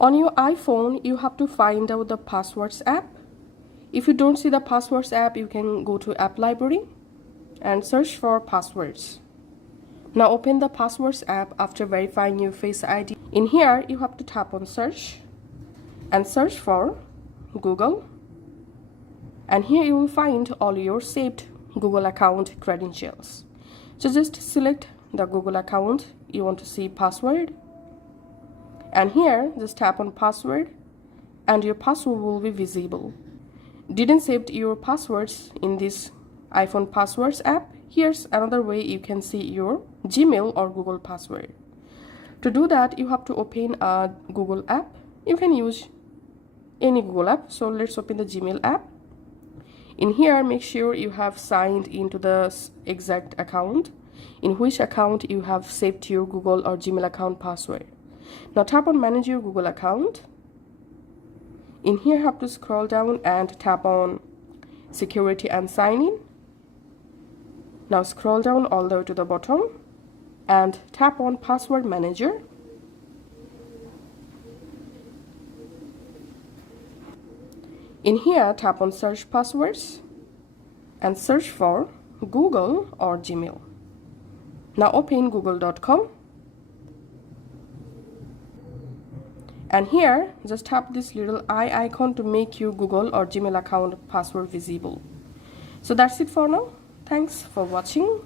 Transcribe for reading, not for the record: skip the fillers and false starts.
On your iPhone, you have to find out the Passwords app. If you don't see the Passwords app, you can go to App Library and search for Passwords. Now open the Passwords app after verifying your Face ID. In here, you have to tap on Search and search for Google. And here you will find all your saved Google account credentials. So just select the Google account you want to see password. And here, just tap on Password and your password will be visible. Didn't save your passwords in this iPhone Passwords app? Here's another way you can see your Gmail or Google password. To do that, you have to open a Google app. You can use any Google app. So let's open the Gmail app. In here, make sure you have signed into the exact account in which account you have saved your Google or Gmail account password. Now tap on Manage your Google account. In here, you have to scroll down and tap on Security and Sign In. Now scroll down all the way to the bottom and tap on Password Manager. In here, tap on Search Passwords and search for Google or Gmail. Now open google.com. And here, just tap this little eye icon to make your Google or Gmail account password visible. So that's it for now. Thanks for watching.